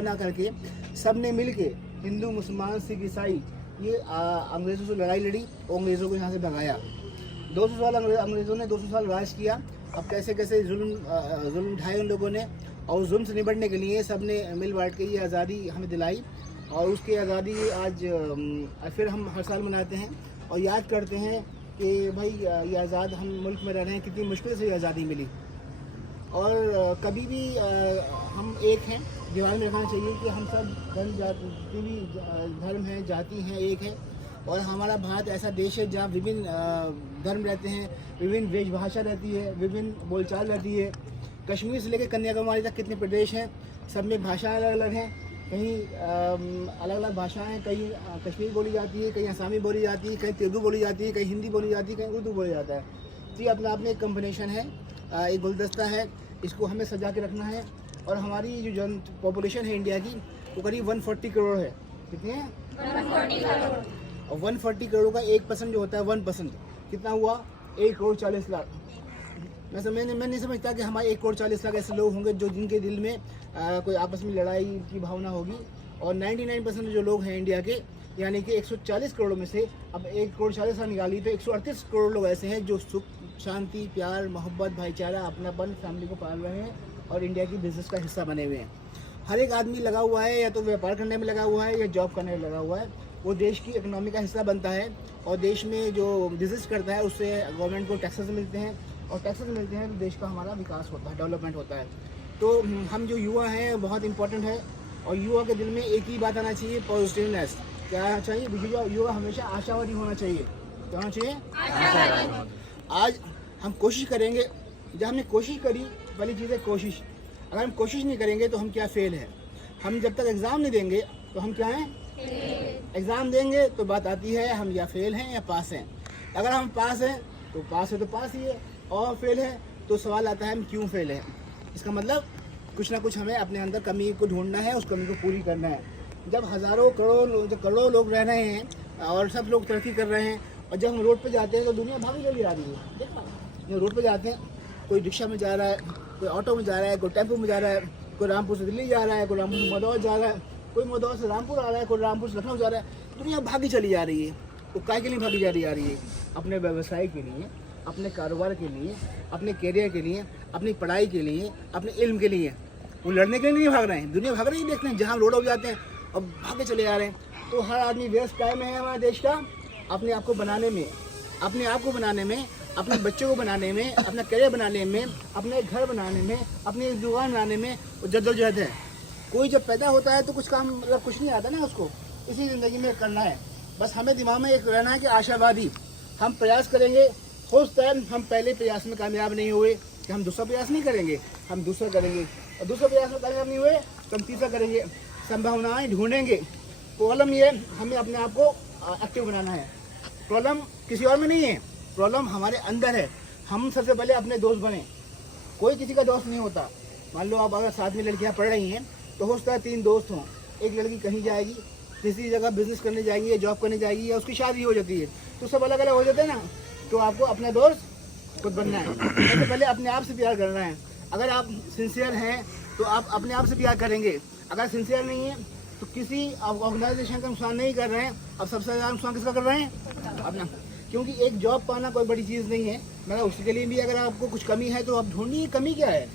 ना करके सब ने मिल के, हिंदू मुसलमान सिख ईसाई, ये अंग्रेज़ों से लड़ाई लड़ी और अंग्रेज़ों को यहाँ से भगाया। 200 साल अंग्रेज़ों ने 200 साल राज किया। अब कैसे कैसे जुल्म उठाए उन लोगों ने, और जुल्म से निपटने के लिए सब ने मिल बांट के ये आज़ादी हमें दिलाई। और उसकी आज़ादी आज फिर हम हर साल मनाते हैं और याद करते हैं कि भाई ये आज़ाद हम मुल्क में रह रहे हैं, कितनी मुश्किल से ये आज़ादी मिली। और कभी भी हम एक हैं, दिमाग में रखना चाहिए कि हम सब धर्म हैं, जाति हैं, एक है। और हमारा भारत ऐसा देश है जहाँ विभिन्न धर्म रहते हैं, विभिन्न वेशभाषा रहती है, विभिन्न बोलचाल रहती है। कश्मीर से लेकर कन्याकुमारी तक कितने प्रदेश हैं, सब में भाषाएं अलग अलग हैं। कहीं अलग अलग भाषाएं, कहीं कश्मीरी बोली जाती है, कहीं आसामी बोली जाती है, कहीं तेलुगु बोली जाती है, कहीं हिंदी बोली जाती है, कहीं उर्दू बोला जाता है। तो ये अपने आप में एक कम्बिनेशन है, एक गुलदस्ता है, इसको हमें सजा के रखना है। और हमारी जो पॉपुलेशन है इंडिया की, वो करीब 140 करोड़ है। कितने हैं? 140 करोड़। और 140 करोड़ का 1% जो होता है 1%, कितना हुआ? 1 करोड़ 40 लाख। मैं नहीं समझता कि हमारे 1 करोड़ 40 लाख ऐसे लोग होंगे जो जिनके दिल में कोई आपस में लड़ाई की भावना होगी। और 99% जो लोग हैं इंडिया के, यानी कि 140 करोड़ में से अब 1 करोड़ 40 लाख निकाली तो 138 करोड़ लोग ऐसे हैं जो सुख, शांति, प्यार, मोहब्बत, भाईचारा, अपनापन, फैमिली को पाल रहे हैं और इंडिया की बिजनेस का हिस्सा बने हुए हैं। हर एक आदमी लगा हुआ है, या तो व्यापार करने में लगा हुआ है या जॉब करने में लगा हुआ है। वो देश की इकोनॉमी का हिस्सा बनता है और देश में जो बिजनेस करता है उससे गवर्नमेंट को टैक्सेस मिलते हैं, और टैक्सेस मिलते हैं तो देश का हमारा विकास होता है, डेवलपमेंट होता है। तो हम जो युवा हैं बहुत इंपॉर्टेंट है, और युवा के दिल में एक ही बात आना चाहिए, पॉजिटिवनेस। क्या आना चाहिए? युवा हमेशा आशावादी होना चाहिए। क्या होना चाहिए? आशावादी। आज हम कोशिश करेंगे, जब हमने कोशिश करी, पहली चीज़ है कोशिश। अगर हम कोशिश नहीं करेंगे तो हम क्या फेल हैं। हम जब तक एग्ज़ाम नहीं देंगे तो हम क्या हैं? एग्ज़ाम देंगे तो बात आती है हम या फेल हैं या पास हैं। अगर हम पास हैं तो पास है तो पास ही है, और फेल है तो सवाल आता है हम क्यों फेल हैं। इसका मतलब कुछ ना कुछ हमें अपने अंदर कमी को ढूंढना है, उस कमी को पूरी करना है। जब हज़ारों करोड़ों लोग रह रहे हैं और सब लोग तरक्की कर रहे हैं, और जब हम रोड पे जाते हैं तो दुनिया भागी चली आ रही है। देखना, जब रोड पे जाते हैं, कोई रिक्शा में जा रहा है, कोई ऑटो में जा रहा है, कोई टेम्पो में जा रहा है, कोई रामपुर से दिल्ली जा रहा है, कोई रामपुर से मदौर जा रहा है, कोई मदौर से रामपुर आ रहा है, कोई रामपुर से लखनऊ जा रहा है। दुनिया भागी चली जा रही है। वो काय के लिए भागी जा रही है? अपने व्यवसाय के लिए, अपने कारोबार के लिए, अपने कैरियर के लिए, अपनी पढ़ाई के लिए, अपने इल्म के लिए। वो लड़ने के लिए नहीं भाग रहे हैं। दुनिया भाग रही है, देखते हैं जहाँ रोड हो जाते हैं और भागे चले जा रहे हैं। तो हर आदमी व्यस्त टाइम है हमारे देश का अपने आप को बनाने में, अपने बच्चों को बनाने में, अपना करियर बनाने में, अपने घर बनाने में, अपनी दुकान बनाने में जद्दोजहद है। कोई जब पैदा होता है तो कुछ काम मतलब कुछ नहीं आता ना उसको, इसी ज़िंदगी में करना है। बस हमें दिमाग में एक रहना है कि आशावादी, हम प्रयास करेंगे। हो सकता है हम पहले प्रयास में कामयाब नहीं हुए कि हम दूसरा प्रयास नहीं करेंगे, हम दूसरा करेंगे, और दूसरा प्रयास में कामयाब नहीं हुए तो हम तीसरा करेंगे। संभावनाएँ ढूंढेंगे। प्रॉब्लम ये है, हमें अपने आप को एक्टिव बनाना है। प्रॉब्लम किसी और में नहीं है, प्रॉब्लम हमारे अंदर है। हम सबसे पहले अपने दोस्त बने। कोई किसी का दोस्त नहीं होता। मान लो आप अगर साथ में लड़कियां पढ़ रही हैं तो हो सकता है 3 दोस्त हों। एक लड़की कहीं जाएगी, किसी जगह बिजनेस करने जाएगी या जॉब करने जाएगी, या उसकी शादी हो जाती है, तो सब अलग अलग हो जाते हैं ना। तो आपको अपना दोस्त खुद बनना है। सबसे पहले अपने आप से प्यार करना है। अगर आप सिंसियर हैं तो आप अपने आप से प्यार करेंगे। अगर सिंसियर नहीं है तो किसी ऑर्गेनाइजेशन का नुकसान नहीं कर रहे हैं, अब सबसे ज़्यादा नुकसान किसका कर रहे हैं? अपना। क्योंकि एक जॉब पाना कोई बड़ी चीज़ नहीं है, मतलब उसके लिए भी अगर आपको कुछ कमी है तो आप ढूंढिए कमी क्या है।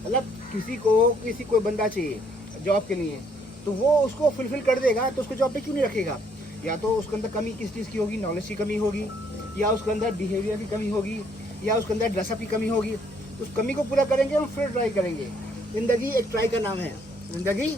मतलब किसी कोई बंदा चाहिए जॉब के लिए, तो वो उसको फुलफिल कर देगा, तो उसको जॉब पे क्यों नहीं रखेगा? या तो उसके अंदर कमी किस चीज़ की होगी? नॉलेज की कमी होगी, या उसके अंदर बिहेवियर की कमी होगी, या उसके अंदर ड्रेसअप की कमी होगी। तो उस कमी को पूरा करेंगे और फिर ट्राई करेंगे। ज़िंदगी एक ट्राई का नाम है। ज़िंदगी,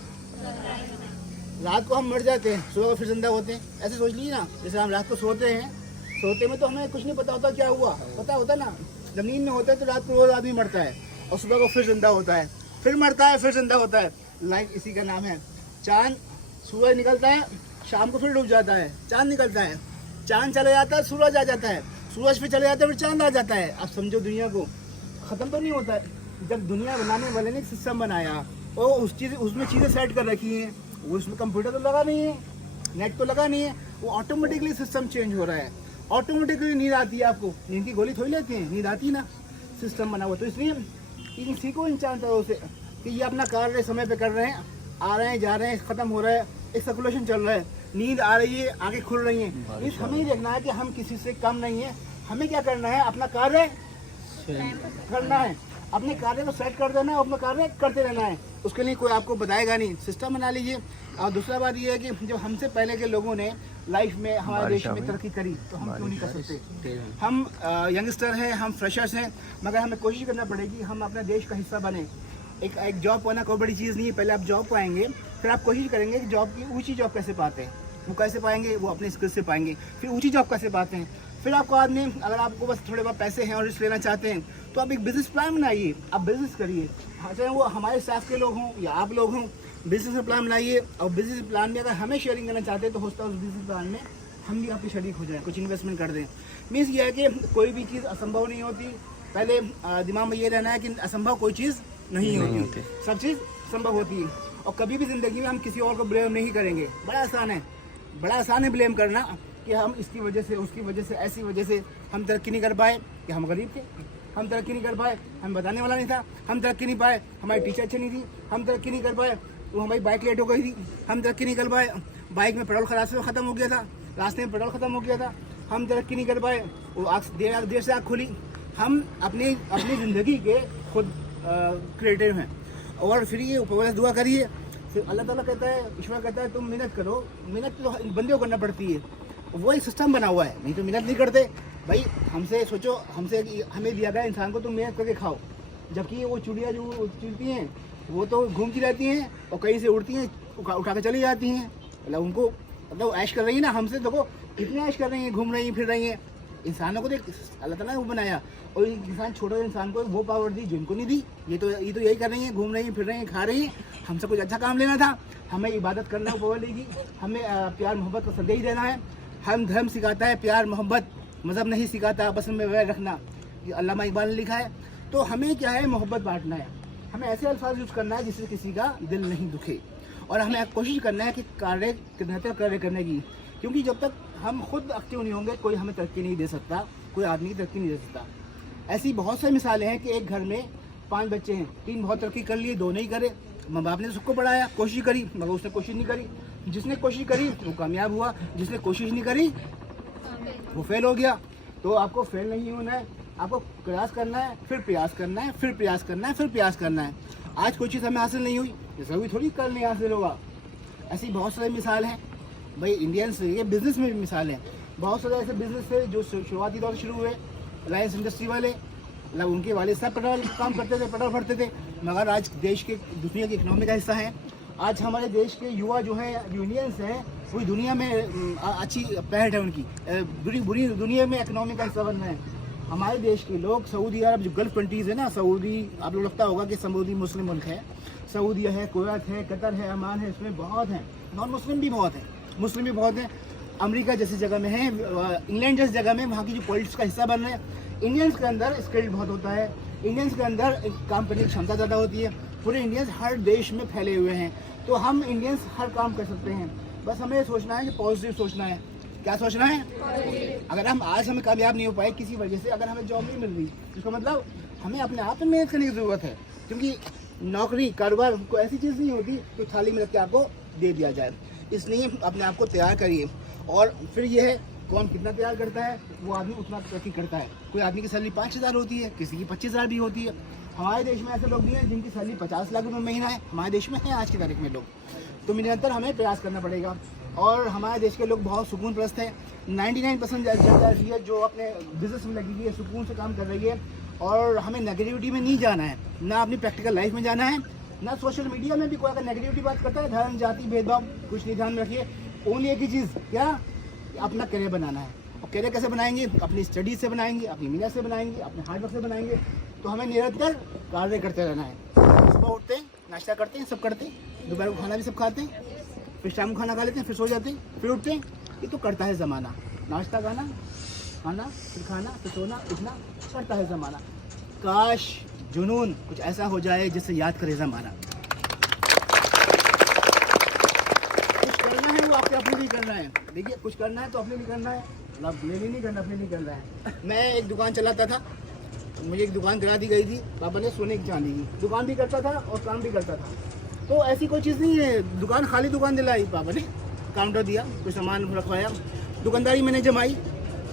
रात को हम मर जाते हैं, सुबह को फिर जिंदा होते हैं। ऐसे सोच लीजिए ना, जैसे हम रात को सोते हैं, सोते में तो हमें कुछ नहीं पता होता क्या हुआ, पता होता ना। जब नींद में होता है तो रात को रोज आदमी मरता है और सुबह को फिर जिंदा होता है, फिर मरता है, फिर जिंदा होता है। लाइफ इसी का नाम है। चांद, सूरज निकलता है, शाम को फिर डूब जाता है, चांद निकलता है, चांद चला जाता है, सूरज आ जाता है, सूरज फिर चले जाता है, फिर चांद आ जाता है। आप समझो दुनिया को ख़त्म तो नहीं होता है। जब दुनिया बनाने वाले ने सिस्टम बनाया और उसमें चीज़ें सेट कर रखी हैं, वो उसमें कंप्यूटर तो लगा नहीं है, नेट तो लगा नहीं है, वो ऑटोमेटिकली सिस्टम चेंज हो रहा है। ऑटोमेटिकली नींद आती है आपको, नींद की गोली थोड़ी लेती हैं, नींद आती है ना, सिस्टम बना हुआ। तो इसलिए इन सीखो इन 4 तरह से कि ये अपना कार्य समय पे कर रहे हैं, आ रहे हैं जा रहे हैं, ख़त्म हो रहा है, एक सर्कुलेशन चल रहा है, नींद आ रही है, आंखें खुल रही हैं। इस हमें ही देखना है कि हम किसी से कम नहीं है। हमें क्या करना है, अपना कार्य करना है, अपने कार्य को सेट कर देना है, अपना कार्य करते रहना है। उसके लिए कोई आपको बताएगा नहीं, सिस्टम बना लीजिए। और दूसरा बात ये है कि जब हमसे पहले के लोगों ने लाइफ में हमारे देश में तरक्की करी तो हम क्यों नहीं कर सकते। हम यंगस्टर हैं, हम फ्रेशर्स हैं, मगर हमें कोशिश करना पड़ेगी हम अपने देश का हिस्सा बने। एक जॉब पाना कोई बड़ी चीज़ नहीं है। पहले आप जॉब पाएंगे, फिर आप कोशिश करेंगे कि जॉब की ऊंची जॉब कैसे पाते हैं। वो कैसे पाएंगे, वो अपने स्किल से पाएंगे। फिर ऊंची जॉब कैसे पाते हैं, फिर आपको आदमी, अगर आपको बस थोड़े बहुत पैसे हैं और रिस्क लेना चाहते हैं तो आप एक बिजनेस प्लान बनाइए, आप बिजनेस करिए। चाहे वो हमारे स्टाफ के लोग हों या आप लोग हों, बिजनेस प्लान बनाइए। और बिजनेस प्लान में अगर हमें शेयरिंग करना चाहते हैं तो होता है उस बिजनेस प्लान में हम भी आपकी शरीक हो जाएं, कुछ इन्वेस्टमेंट कर दें। मीन्स ये है कि कोई भी चीज़ असंभव नहीं होती। पहले दिमाग में ये रहना है कि असंभव कोई चीज़ नहीं होती, सब चीज़ संभव होती है। और कभी भी ज़िंदगी में हम किसी और को ब्लेम नहीं करेंगे। बड़ा आसान है ब्लेम करना कि हम इसकी वजह से, उसकी वजह से, ऐसी वजह से हम तरक्की नहीं कर पाए, कि हम गरीब थे, हम तरक्की नहीं कर पाए, हम बताने वाला नहीं था, हम तरक्की नहीं पाए, हमारी टीचर अच्छी नहीं थी, हम तरक्की नहीं कर पाए, वो हमारी बाइक लेट हो गई थी, हम तरक्की नहीं कर पाए, बाइक में पेट्रोल रास्ते में ख़त्म हो गया था, रास्ते में पेट्रोल ख़त्म हो गया था, हम तरक्की नहीं कर पाए, वो देर से आँख खुली। हम अपनी ज़िंदगी के खुद क्रिएटिव हैं। और फिर ये ऊपर वाला दुआ करिए, फिर अल्लाह ताला कहता है, ईश्वर कहता है तुम मेहनत करो। मेहनत तो बंदे को करना पड़ती है, वो एक सिस्टम बना हुआ है, नहीं तो मेहनत नहीं करते भाई। हमसे सोचो, हमें दिया गया इंसान को तुम मेहनत करके खाओ, जबकि वो चिड़िया जो उड़ती हैं वो तो घूमती रहती हैं और कहीं से उड़ती हैं उठा के चली जाती हैं। मतलब उनको, मतलब ऐश कर रही है ना, हमसे देखो कितनी ऐश कर रही हैं, घूम रही हैं, फिर रही हैं। इंसानों को देख अल्लाह ताला ने वो बनाया, और इंसान छोटे इंसान को वो पावर दी जिनको नहीं दी। ये तो यही कर रही हैं, घूम रही हैं, फिर रही हैं, खा रही हैं। हमसे कुछ अच्छा काम लेना था, हमें इबादत करना ऊपर वाले की, हमें प्यार मोहब्बत का संदेश देना है। हम धर्म सिखाता है प्यार मोहब्बत, मज़हब नहीं सिखाता बस में वह रखना, ये अल्लामा इकबाल ने लिखा है। तो हमें क्या है, मोहब्बत बांटना है। हमें ऐसे अल्फाज यूज़ करना है जिससे किसी का दिल नहीं दुखे, और हमें कोशिश करना है कि कार्य करने की, क्योंकि जब तक हम खुद एक्टिव नहीं होंगे कोई हमें तरक्की नहीं दे सकता, कोई आदमी की तरक्की नहीं दे सकता। ऐसी बहुत सारी मिसालें हैं कि एक घर में 5 बच्चे हैं, 3 बहुत तरक्की कर लिए, 2 नहीं करे। माँ बाप ने सबको पढ़ाया, कोशिश करी, मगर उसने कोशिश नहीं करी। जिसने कोशिश करी वो कामयाब हुआ, जिसने कोशिश नहीं करी वो फेल हो गया। तो आपको फेल नहीं होना है, आपको प्रयास करना है, फिर प्रयास करना है, फिर प्रयास करना है, फिर प्रयास करना है। आज कोई चीज़ हमें हासिल नहीं हुई, जरूरी थोड़ी कल नहीं हासिल होगा। ऐसी बहुत सारी मिसाल हैं भाई। इंडियंस ये बिज़नेस में भी मिसाल है, बहुत सारे ऐसे बिज़नेस थे जो शुरुआती दौर शुरू हुए। रिलायंस इंडस्ट्री वाले, मतलब उनके वाले सब पेट्रोल काम करते थे, पेट्रोल भरते थे, मगर आज देश के, दुनिया की इकनॉमी का हिस्सा हैं। आज हमारे देश के युवा जो हैं, यूनियंस हैं, पूरी दुनिया में अच्छी पहल है उनकी, बुरी दुनिया में इकनॉमी का हिस्सा बन रहे हैं। हमारे देश के लोग सऊदी अरब, जो गल्फ कंट्रीज़ है ना, सऊदी, आप लोग लगता होगा कि सऊदी मुस्लिम मुल्क है, सऊदी है, कुवैत है, कतर है, अमान है, इसमें बहुत हैं। नॉन मुस्लिम भी बहुत हैं, मुस्लिम भी बहुत हैं। अमेरिका जैसी जगह में है, इंग्लैंड जैसी जगह में, वहाँ की जो पॉलिटिक्स का हिस्सा बन रहे हैं। इंडियंस के अंदर स्किल बहुत होता है, इंडियंस के अंदर काम करने की क्षमता ज़्यादा होती है। पूरे इंडियंस हर देश में फैले हुए हैं, तो हम इंडियंस हर काम कर सकते हैं। बस हमें सोचना है कि पॉजिटिव सोचना है। क्या सोचना है? अगर हम आज हमें कामयाब नहीं हो पाए किसी वजह से, अगर हमें जॉब नहीं मिल रही, इसका मतलब हमें अपने आप में मेहनत करने की ज़रूरत है। क्योंकि नौकरी, कारोबार कोई ऐसी चीज़ नहीं होती जो थाली में रख के आपको दे दिया जाए। इसलिए अपने आप को तैयार करिए। और फिर ये है, कौन कितना तैयार करता है वो आदमी उतना तरक्की करता है। कोई आदमी की सैलरी 5,000 होती है, किसी की 25,000 भी होती है। हमारे देश में ऐसे लोग भी हैं जिनकी सैलरी 50 लाख रुपये महीना है, हमारे देश में है आज की तारीख में लोग। तो निरंतर हमें प्रयास करना पड़ेगा। और हमारे देश के लोग बहुत सुकून प्रस्त हैं। 99% जनता ऐसी है जो अपने बिजनेस में लगी हुई है, सुकून से काम कर रही है। और हमें नेगेटिविटी में नहीं जाना है, ना अपनी प्रैक्टिकल लाइफ में जाना है, ना सोशल मीडिया में भी कोई अगर नेगेटिविटी बात करता है, धर्म जाति भेदभाव कुछ नहीं, ध्यान में रखिए। ओनली एक ही चीज़, क्या? अपना करियर बनाना है। और करियर कैसे बनाएंगे? अपनी स्टडी से बनाएंगे, अपनी मेहनत से बनाएंगे, अपने हार्डवर्क से बनाएंगे। तो हमें निरंतर कार्य करते रहना है। सुबह उठते हैं, नाश्ता करते हैं, सब करते हैं, दोपहर को खाना भी सब खाते हैं, फिर शाम को खाना खा लेते हैं, फिर सो जाते हैं, फिर उठते हैं। ये तो करता है ज़माना। नाश्ता खाना, खाना, फिर खाना, फिर सोना, उठना, करता है ज़माना। काश जुनून कुछ ऐसा हो जाए जिससे याद करे ज़माना। कुछ करना है वो आपके अपने लिए करना है। देखिए, कुछ करना है तो अपने लिए करना है, मतलब मेरे नहीं करना, अपने लिए करना है। मैं एक दुकान चलाता था, मुझे एक दुकान करा दी गई थी, पापा ने सोने की चांदी की। दुकान भी करता था और काम भी करता था। तो ऐसी कोई चीज़ नहीं है, दुकान खाली दुकान दिलाई पापा ने, काउंटर दिया, कुछ सामान रखवाया, दुकानदारी मैंने जमाई,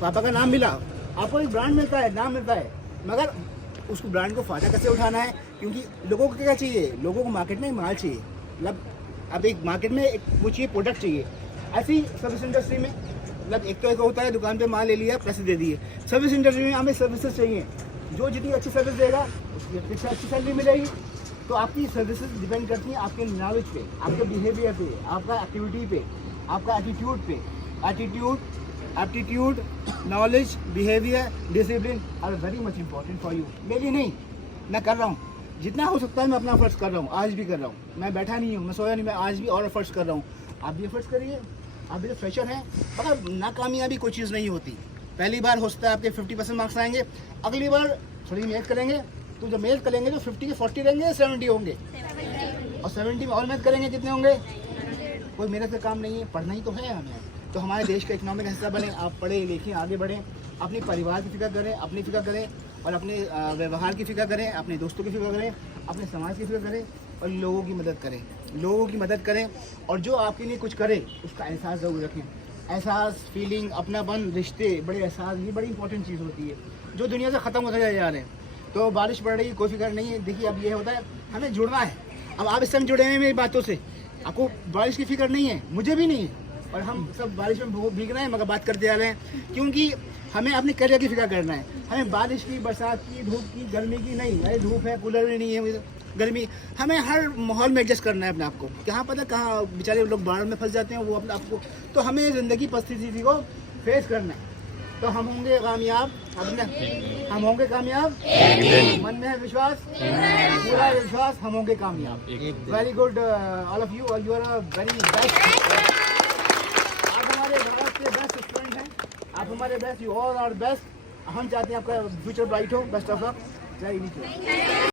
पापा का नाम मिला। आपको एक ब्रांड मिलता है, नाम मिलता है, मगर उसको ब्रांड को फ़ायदा कैसे उठाना है, क्योंकि लोगों को क्या चाहिए, लोगों को मार्केट में माल चाहिए, मतलब अब एक मार्केट में एक वो चाहिए, प्रोडक्ट चाहिए। ऐसी सर्विस इंडस्ट्री में मतलब एक तो एक होता है दुकान पे माल ले लिया, पैसे दे दिए। सर्विस इंडस्ट्री में हमें सर्विसेज चाहिए, जो जितनी अच्छी सर्विस देगा उसकी अच्छी सैलरी मिलेगी। तो आपकी सर्विसेज डिपेंड करती हैं आपके नॉलेज पे, आपके बिहेवियर पे, आपका एक्टिविटी पे, आपका एटीट्यूड पे। Aptitude, knowledge, behaviour, discipline are very much important for you. मेरे लिए नहीं, मैं कर रहा हूँ जितना हो सकता है, मैं अपना फ़र्ज़ कर रहा हूँ, आज भी कर रहा हूँ। मैं बैठा नहीं हूँ, मैं सोया नहीं, मैं आज भी और एफर्ट्स कर रहा हूँ। आप भी एफर्ट्स करिए, आप भी तो फ्रेशर हैं। मगर नाकामयाबी कोई चीज़ नहीं होती। पहली बार हो सकता है आपके 50% मार्क्स आएंगे, अगली बार थोड़ी मेहनत करेंगे, तो जब मेहनत करेंगे तो 50 के 40 रहेंगे, 70 होंगे, और 70 में और मेहनत करेंगे कितने होंगे। कोई मेहनत का काम नहीं है, पढ़ना ही तो है हमें। तो हमारे देश का इकोनॉमिक हिस्सा बने, आप पढ़े लिखें, आगे बढ़ें, अपने परिवार की फिक्र करें, अपनी फिक्र करें, और अपने व्यवहार की फिक्र करें, अपने दोस्तों की फिक्र करें, अपने समाज की फिक्र करें, और लोगों की मदद करें, लोगों की मदद करें। और जो आपके लिए कुछ करे उसका एहसास ज़रूर रखें। एहसास, फीलिंग, अपनापन, रिश्ते, बड़े एहसास, ये बड़ी इंपॉर्टेंट चीज़ होती है जो दुनिया से ख़त्म होते जा रहे हैं। तो बारिश पड़ रही, कोई फिक्र नहीं है। देखिए अब ये होता है, हमें जुड़ना है। अब आप इस टाइम जुड़े हुए हैं मेरी बातों से, आपको बारिश की फिक्र नहीं है, मुझे भी नहीं है, और हम सब बारिश में भीग रहे हैं मगर बात करते जा रहे हैं, क्योंकि हमें अपने करियर की फिक्र करना है। हमें बारिश की, बरसात की, धूप की, गर्मी की नहीं। अरे धूप है, कूलर भी नहीं है, गर्मी, हमें हर माहौल में एडजस्ट करना है अपने आप को। कहाँ पता कहाँ बेचारे लोग बाढ़ में फंस जाते हैं वो अपने आपको। तो हमें ज़िंदगी परिस्थिति को फेस करना है। तो हम होंगे कामयाब, हम होंगे कामयाब, मन में है विश्वास, पूरा विश्वास, हम होंगे कामयाब। Very good all of you, you are very best. आप हमारे भारत के बेस्ट स्टूडेंट हैं, आप हमारे best, you all are best. हम चाहते हैं आपका फ्यूचर ब्राइट हो। Best of luck. जय हिंद।